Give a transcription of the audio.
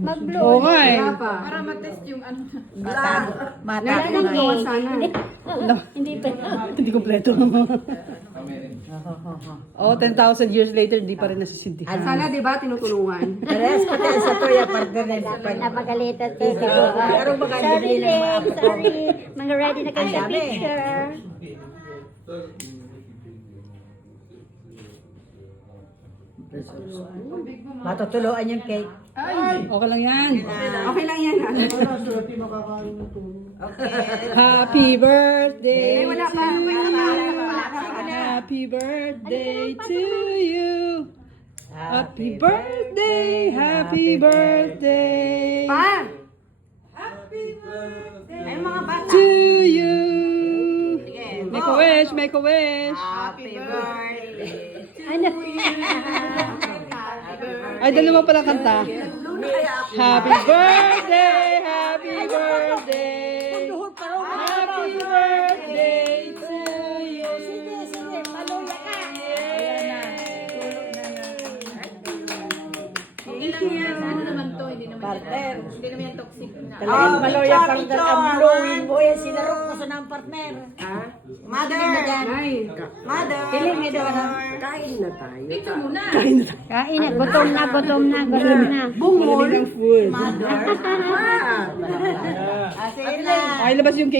Mag-blow. Oo nga eh. Para matest yung ano. Nalagyan ko sana. Hindi pa. Hindi kompleto. Oh, 10,000 years later, hindi pa rin nasisindihan. Sana, di ba, tinutulungan? Pares ko tayo sa tuya, partner na ipapal. Napagalitan ko. Pero baka Sorry, hindi na Lex. maabot. Sorry. Mga ready na kayo sa Dami. picture. Matutuluan yung cake. Okay lang yan. Okay lang yan. Happy birthday Wala pa. to you. Happy birthday to you. Happy birthday, happy birthday Pa! Ay, mga bata. to you. Make a wish, make a wish. Happy birthday. Ano? Ay, dalawa palang kanta. Happy birthday, happy birthday. Happy birthday to you. Sige, maluya ka. Ano naman to, hindi naman Partner. hindi naman yan toxic na. Talagang maluya partner ang blowing mo. Yan, sinarok ko sa ng partner. Mother! Nay! Mother. Pili mo doon. Kain na tayo. Picture muna. Kain na. Gutom na, gutom na, gutom na. Bungol! Malamig ang food. Mother! Sige na. Ay, labas yung cake.